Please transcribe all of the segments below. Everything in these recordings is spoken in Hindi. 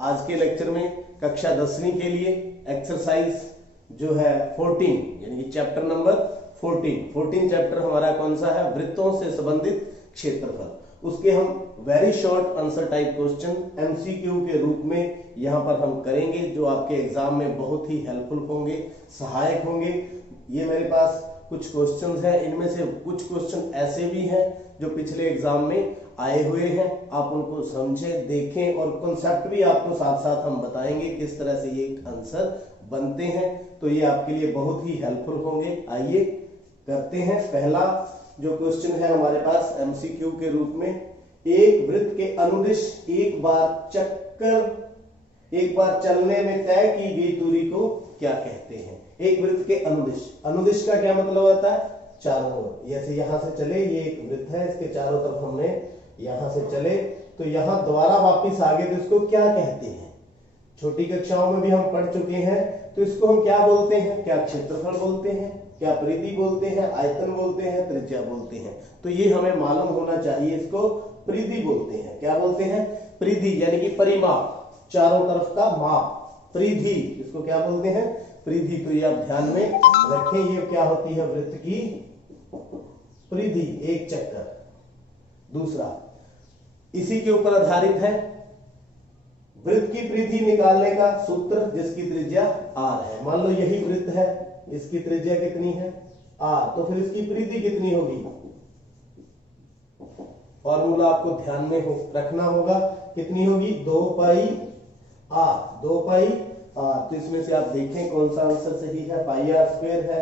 आज के लेक्चर में कक्षा 10वीं के लिए एक्सरसाइज जो है 14 यानी कि चैप्टर नंबर 14 चैप्टर हमारा कौन सा है, वृत्तों से संबंधित क्षेत्रफल। उसके हम very short answer type question MCQ के रूप में यहां पर हम करेंगे, जो आपके एग्जाम में बहुत ही हेल्पफुल होंगे, सहायक होंगे। ये मेरे पास कुछ क्वेश्चंस हैं, इनमें से कुछ क्वेश्चन ऐसे भी हैं जो पिछले एग्जाम में आए हुए हैं। आप उनको समझें, देखें और कॉन्सेप्ट भी आपको साथ साथ हम बताएंगे किस तरह से ये आंसर बनते हैं, तो ये आपके लिए बहुत ही हेल्पफुल होंगे। आइए करते हैं। पहला जो क्वेश्चन है हमारे पास एमसीक्यू के रूप में, एक वृत्त के अनुदिश एक बार चलने में तय की गई दूरी को क्या कहते हैं। एक वृत्त के अनुदिश का क्या मतलब होता है, चारों ओर। जैसे यहां से चले, ये एक वृत्त है, इसके चारों तरफ हमने यहां से चले तो यहां दोबारा वापिस आ गए तो इसको क्या कहते हैं। छोटी कक्षाओं में भी हम पढ़ चुके हैं, तो इसको हम क्या बोलते हैं, क्या क्षेत्रफल बोलते हैं, क्या परिधि बोलते हैं, आयतन बोलते हैं, त्रिज्या बोलते हैं। तो ये हमें मालूम होना चाहिए। इसको परिधि बोलते हैं। क्या बोलते हैं, परिधि यानी कि परिमाप, चारों तरफ का माप, परिधि इसको क्या बोलते हैं, परिधि। तो ये आप ध्यान में रखें, ये क्या होती है, वृत्त की परिधि, एक चक्कर। दूसरा इसी के ऊपर आधारित है, वृत्त की परिधि निकालने का सूत्र जिसकी त्रिज्या r है। मान लो यही वृत्त है, इसकी त्रिज्या कितनी है, r, तो फिर इसकी परिधि कितनी होगी। फॉर्मूला आपको ध्यान में रखना होगा, कितनी होगी, 2 पाई r, 2 पाई r। तो इसमें से आप देखें कौन सा आंसर सही है। पाई r स्क्वायर है,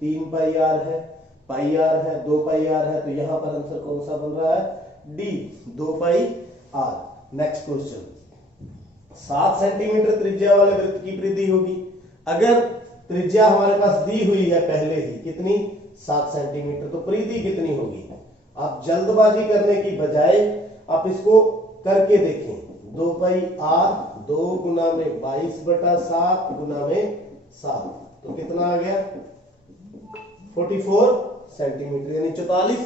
3 पाई r है, पाई r है, 2 पाई r है, तो यहां पर आंसर कौन सा बन रहा है, डी, 2 पाई r। नेक्स्ट क्वेश्चन, 7 सेंटीमीटर त्रिज्या वाले वृत्त की परिधि होगी। अगर त्रिज्या हमारे पास दी हुई है पहले ही, कितनी, 7 सेंटीमीटर, तो परिधि कितनी होगी। आप जल्दबाजी करने की बजाय आप इसको करके देखें। 2 पाई r, 2 गुना में 22/7 गुना में 7, तो कितना आ गया, 44 सेंटीमीटर यानी 44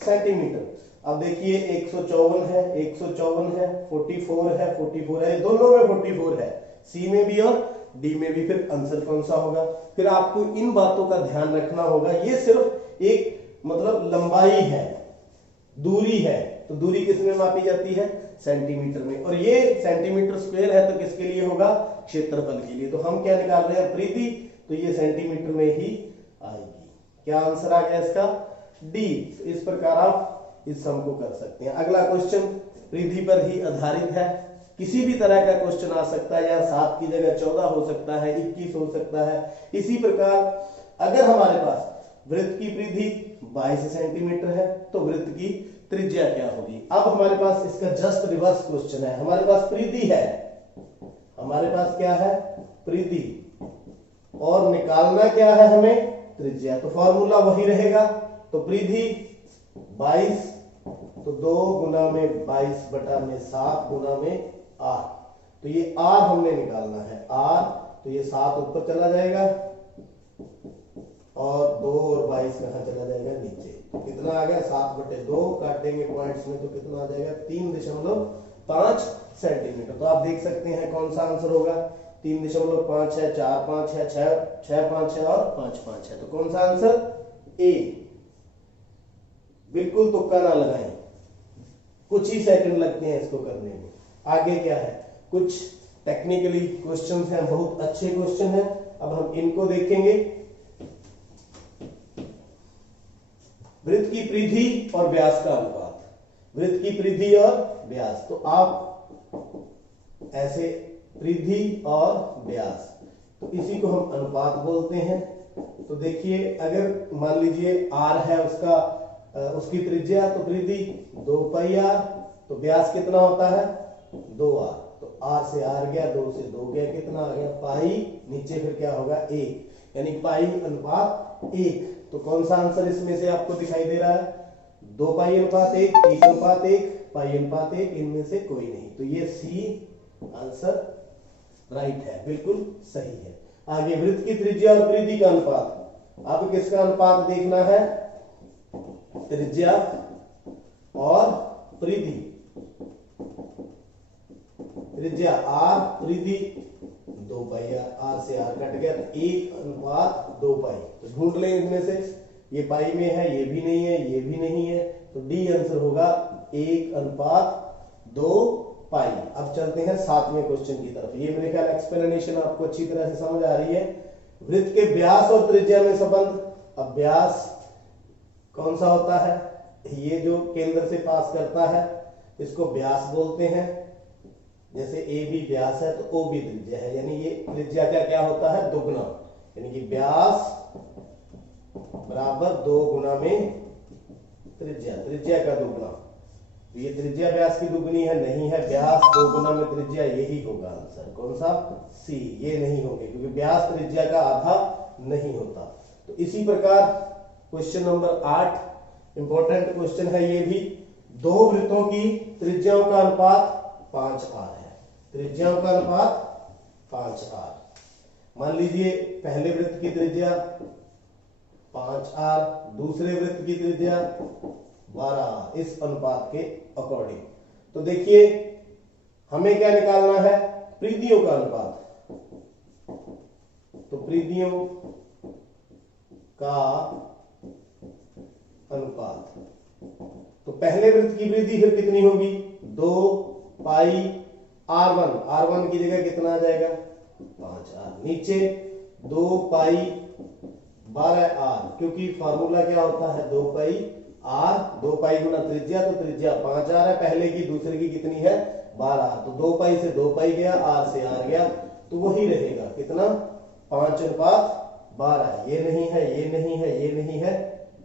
सेंटीमीटर। अब देखिए 154 है, 154 है, 44 है, 44 है, दोनों में 44 है, सी में भी और डी में भी। फिर आंसर कौन सा होगा। फिर आपको इन बातों का ध्यान रखना होगा। ये सिर्फ एक मतलब लंबाई है, दूरी है, तो दूरी किस में मापी जाती है, सेंटीमीटर में, और ये सेंटीमीटर स्क्वायर है तो किसके लिए होगा, क्षेत्रफल के लिए। तो हम क्या निकाल रहे हैं, परिधि, तो ये सेंटीमीटर में ही आएगी। क्या आंसर आ गया इसका, डी। इस प्रकार आप इस सम को कर सकते हैं। अगला क्वेश्चन परिधि पर ही आधारित है, किसी भी तरह का क्वेश्चन आ सकता है, या 7 की जगह 14 हो सकता है, 21 हो सकता है। इसी प्रकार अगर हमारे पास वृत्त की परिधि 22 सेंटीमीटर है तो वृत्त की त्रिज्या क्या होगी। अब हमारे पास इसका जस्ट रिवर्स क्वेश्चन है, हमारे पास परिधि है, हमारे पास क्या है, परिधि, और निकालना क्या है हमें, त्रिज्या। तो फॉर्मूला वही रहेगा। तो परिधि 22, तो 2 गुना में 22/7 गुना में r, तो ये r हमने निकालना है, r, तो ये 7 ऊपर चला जाएगा और 2 और 22 कहां चला जाएगा, नीचे। तो कितना आ गया, 7/2, काटेंगे पॉइंट्स में तो कितना आ जाएगा, 3.5 सेंटीमीटर। तो आप देख सकते हैं कौन सा आंसर होगा, 3.5 है, 4 5 है, 6 5 है और 5 5 है। तो कौन सा आंसर, ए। बिल्कुल तुक्का ना लगाएं, कुछ ही सेकंड लगते हैं इसको करने में। आगे क्या है, कुछ टेक्निकली क्वेश्चंस हैं, बहुत अच्छे क्वेश्चन हैं। अब हम इनको देखेंगे। वृत्त की परिधि और व्यास का अनुपात, वृत्त की परिधि और व्यास, तो आप ऐसे परिधि और व्यास, तो इसी को हम अनुपात बोलते हैं। तो देखिए अगर मान लीजिए r है उसकी त्रिज्या, तो परिधि 2 पाई r, तो व्यास कितना होता है, 2r, तो r से r गया, 2 से 2 गया, कितना आ गया, पाई, नीचे फिर क्या होगा, 1, यानी पाई अनुपात 1। तो कौन सा आंसर इसमें से आपको दिखाई दे रहा है, 2 पाई अनुपात 1, 30 अनुपात 1, पाई अनुपात 1, इनमें से कोई नहीं। तो ये सी आंसर राइट है, बिल्कुल सही है। आगे वृत्त की त्रिज्या और परिधि का अनुपात, अब किसका अनुपात देखना है, त्रिज्या और परिधि, त्रिज्या आर, परिधि 2 पाई आर, आर से आर कट गया तो 1:2 पाई। तो ढूंढ लें इनमें से, ये पाई में है, ये भी नहीं है, ये भी नहीं है, तो डी आंसर होगा 1:2 पाई। अब चलते हैं 7वें क्वेश्चन की तरफ। ये मेरे ख्याल एक्सप्लेनेशन आपको अच्छी तरह से समझ आ रही है। वृत्त के व्यास और त्रिज्या में संबंध। अब व्यास कौन सा होता है? ये जो केंद्र से पास करता है इसको व्यास बोलते हैं। जैसे ए बी व्यास है तो ओ भी त्रिज्या है, यानी ये त्रिज्या का क्या होता है? दुगना, यानी कि व्यास बराबर 2 गुना में त्रिज्या, त्रिज्या का दुगना। तो ये त्रिज्या व्यास की दुगनी है, नहीं है, व्यास 2 गुना में त्रिज्या, यही होगा आंसर। कौन सा? सी। ये नहीं होंगे क्योंकि व्यास त्रिज्या का आधा नहीं होता। तो इसी प्रकार क्वेश्चन नंबर 8 इंपॉर्टेंट क्वेश्चन है ये भी। दो वृत्तों की त्रिज्याओं का अनुपात 5r है। त्रिज्याओं का अनुपात 5r। मान लीजिए पहले वृत्त की त्रिज्या 5r, दूसरे वृत्त की त्रिज्या 12r, इस अनुपात के अकॉर्डिंग। तो देखिए हमें क्या निकालना है? परिधियों का अनुपात। तो परिधियों का अनुपात, तो पहले वृत्त की परिधि फिर कितनी होगी? 2 पाई r1, r1 की जगह कितना आ जाएगा? 5r। नीचे 2 पाई 12r, क्योंकि फार्मूला क्या होता है? 2 पाई r, 2 पाई गुना त्रिज्या, तो त्रिज्या 5r है, पहले की दूसरे की कितनी है? 12r। तो 2 पाई से 2 पाई गया, r से r गया, तो वही रहेगा कितना? 5:12। ये नहीं है, ये नहीं है, ये नहीं है,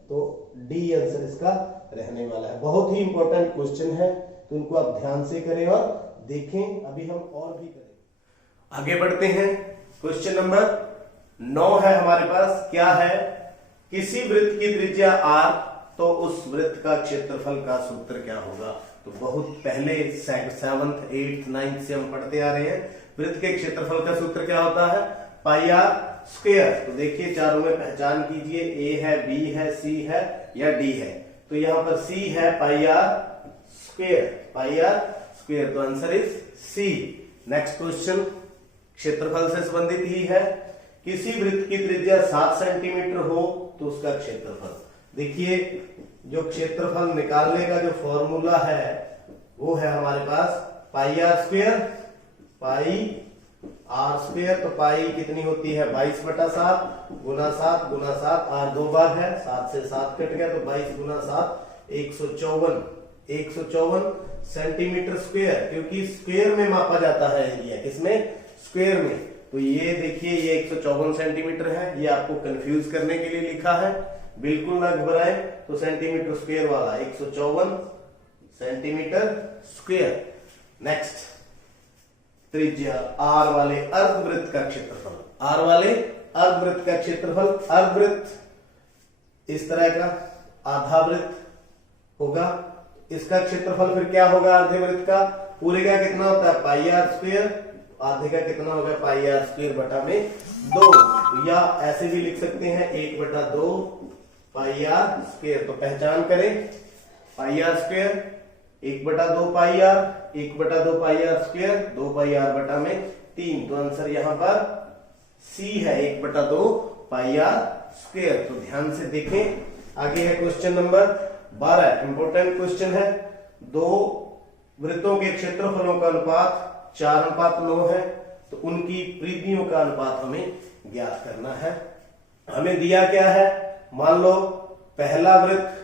तो डी आंसर इसका रहने वाला है। बहुत ही इंपॉर्टेंट क्वेश्चन है, तो इनको आप ध्यान से करें और देखें। अभी हम और भी करें, आगे बढ़ते हैं। क्वेश्चन नंबर 9 है हमारे पास। क्या है? किसी वृत्त की त्रिज्या r, तो उस वृत्त का क्षेत्रफल का सूत्र क्या होगा? तो बहुत पहले 7th 8th 9th से हम पढ़ते आ रहे हैं। वृत्त के क्षेत्रफल का सूत्र क्या होता है? Pi r square. तो देखिए चारों में पहचान कीजिए, ए है, बी है, सी है या डी है। तो यहां पर सी है pi r square, pi r square, तो answer is C. Next question क्षेत्रफल से संबंधित ही है। किसी वृत्त की त्रिज्या 7 सेंटीमीटर हो तो उसका क्षेत्रफल। देखिए जो क्षेत्रफल निकालने का जो फॉर्मूला है वो है हमारे पास pi r square, pi r square. तो पाई कितनी होती है? 22/7 गुना 7 गुना 7, आर 2 बार है, 7 से 7 कट गया, तो 22 गुना 7 154 सेंटीमीटर स्क्वायर, क्योंकि स्क्वायर में मापा जाता है एरिया। किसमें? स्क्वायर में। तो ये देखिए ये 154 सेंटीमीटर है, ये आपको कंफ्यूज करने के लिए लिखा है, बिल्कुल ना घबराएं। तो सेंटीमीटर स्क्वायर वाला 154 सेंटीमीटर स्क्वायर। नेक्स्ट त्रिज्या आर वाले अर्धवृत्त का क्षेत्रफल। आर वाले अर्धवृत्त का क्षेत्रफल। अर्धवृत्त इस तरह का आधा वृत्त होगा, इसका क्षेत्रफल फिर क्या होगा? आधे वृत्त का। पूरे का कितना होता है? Pi r square. आधे का कितना होगा? पाई आर स्क्वायर बटा में 2। तो या ऐसे भी लिख सकते हैं 1/2 पाई आर स्क्वायर। तो पहचान करें, pi r square 1/2 pi r, 1/2 pi r square, 2 pi r बटा में 3। तो आंसर यहां पर सी है 1/2 पाई आर स्क्वायर। तो ध्यान से देखें। आगे है क्वेश्चन नंबर 12, इंपोर्टेंट क्वेश्चन है। दो वृत्तों के क्षेत्रफलों का अनुपात 4:9 है, तो उनकी परिधियों का अनुपात हमें ज्ञात करना है। हमें दिया क्या है? मान लो पहला वृत्त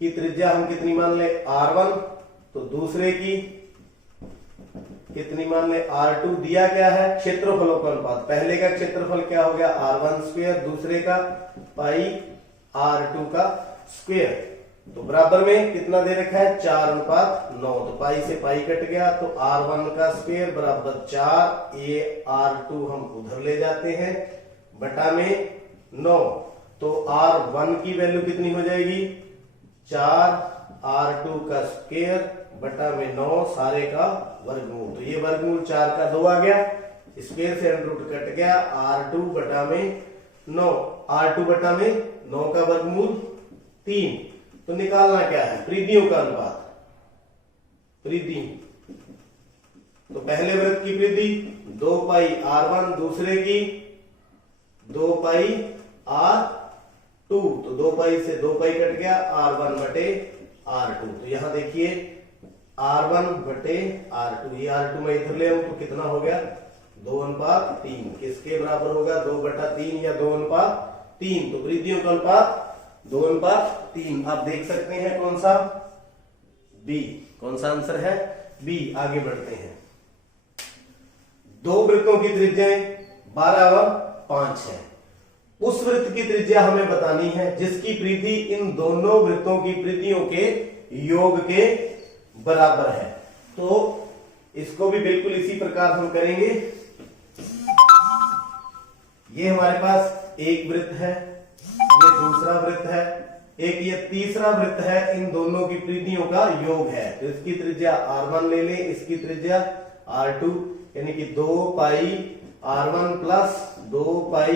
की त्रिज्या हम कितनी मान ले? r1, तो दूसरे की कितनी मान ले? r2। दिया क्या है? क्षेत्रफलों का अनुपात। पहले का क्षेत्रफल क्या हो गया? r1 स्क्वायर, दूसरे का पाई r2 का स्क्वायर। तो बराबर में कितना दे रखा है? 4:9। तो पाई से पाई कट गया, तो r1 का स्क्वायर बराबर 4, ये r2 हम उधर ले जाते हैं बटा में 9। तो r1 की वैल्यू कितनी हो जाएगी? 4 r2 का स्क्वायर बटा में 9 सारे का वर्गमूल। तो ये वर्गमूल 4 का 2 आ गया, स्क्वायर से अंडर रूट कट गया, r2 बटा में 9, r2 बटा में 9 का वर्गमूल 3। तो निकालना क्या है? परिधियों का अनुपात। परिधि तो पहले वृत्त की परिधि 2 पाई r1, दूसरे की 2 पाई r2, तो 2 पाई से 2 पाई कट गया, r1 बटे r2। तो यहां देखिए r1 बटे r2, ये r2 में इधर ले आऊं तो कितना हो गया 2:3, किसके बराबर होगा 2/3 या 2:3। तो परिधियों का अनुपात 2:3। आप देख सकते हैं कौन सा बी, कौन सा आंसर है बी। आगे बढ़ते हैं। दो वृत्तों की त्रिज्याएं 12 व 5 है। उस वृत्त की त्रिज्या हमें बतानी है जिसकी परिधि इन दोनों वृत्तों की परिधियों के योग के बराबर है। तो इसको भी बिल्कुल इसी प्रकार हम करेंगे। ये हमारे पास एक वृत्त है, ये दूसरा वृत्त है, एक ये तीसरा वृत्त है, इन दोनों की परिधियों का योग है। तो इसकी त्रिज्या r1 ले लें, इसकी त्रिज्या r2, यानी कि 2 पाई r1 प्लस 2 पाई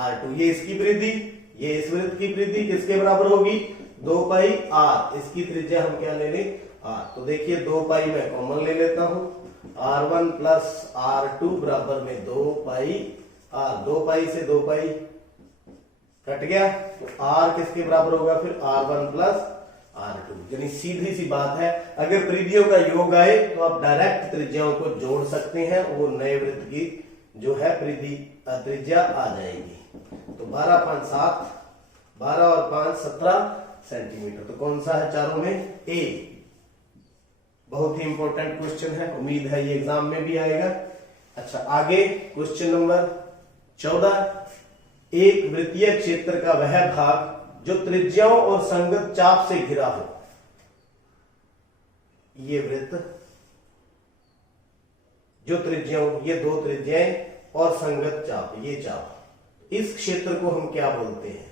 r2। ये इसकी परिधि, ये इस वृत्त की परिधि किसके बराबर होगी 2 पाई r। इसकी त्रिज्या हम क्या ले लें r। तो देखिए 2 पाई मैं कॉमन ले लेता हूं, r1 प्लस r2 बराबर में 2 पाई r। 2 पाई से 2 पाई कट गया, तो r किसके बराबर होगा फिर r1 प्लस r2। यानी सीधी सी बात है, अगर परिधियों का योग आए तो आप डायरेक्ट त्रिज्याओं को जोड़ सकते हैं, वो नए वृत्त की जो है परिधि त्रिज्या आ जाएगी। तो 12 5 7, 12 और 5 17 सेंटीमीटर। तो कौन सा है चारों में ए। बहुत ही इंपॉर्टेंट क्वेश्चन है, उम्मीद है ये एग्जाम में भी आएगा। अच्छा आगे क्वेश्चन नंबर 14। एक वृत्तीय क्षेत्र का वह भाग जो त्रिज्याओं और संगत चाप से घिरा हो। ये वृत्त जो त्रिज्याओं, ये दो त्रिज्याएं और संगत चाप, ये चाप, इस क्षेत्र को हम क्या बोलते हैं?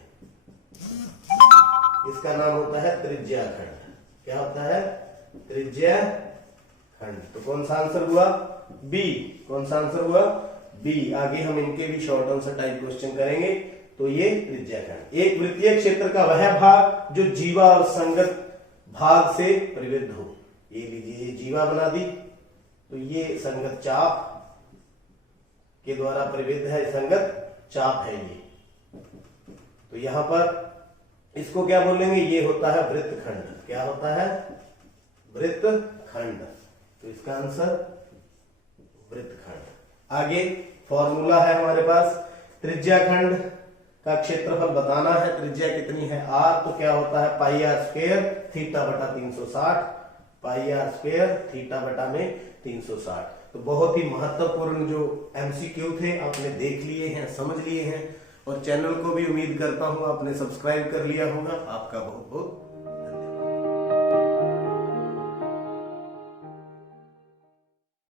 इसका नाम होता है त्रिज्या खंड। क्या होता है? त्रिज्या खंड। तो कौन सा आंसर हुआ बी। कौन सा आंसर हुआ बी। आगे हम इनके भी शॉर्ट आंसर टाइप क्वेश्चन करेंगे। तो ये त्रिज्या खंड। एक वृत्तीय क्षेत्र का वह भाग जो जीवा और संगत भाग से परिबद्ध हो। ये लीजिए, ये जीवा बना दी, तो ये संगत चाप के द्वारा परिबद्ध है, संगत चाप है ये। तो यहां पर इसको क्या बोलेंगे? ये होता है वृत्तखंड। क्या होता है? वृत्तखंड। तो इसका आंसर वृत्तखंड। आगे फॉर्मूला है हमारे पास, त्रिज्या खंड का क्षेत्रफल बताना है। त्रिज्या कितनी है? r। तो क्या होता है? पाई r स्क्वायर थीटा बटा 360, पाई r स्क्वायर थीटा बटा में 360। तो बहुत ही महत्वपूर्ण जो एमसीक्यू थे आपने देख लिए हैं, समझ लिए हैं, और चैनल को भी उम्मीद करता हूं आपने सब्सक्राइब कर लिया होगा। आपका बहुत बहुत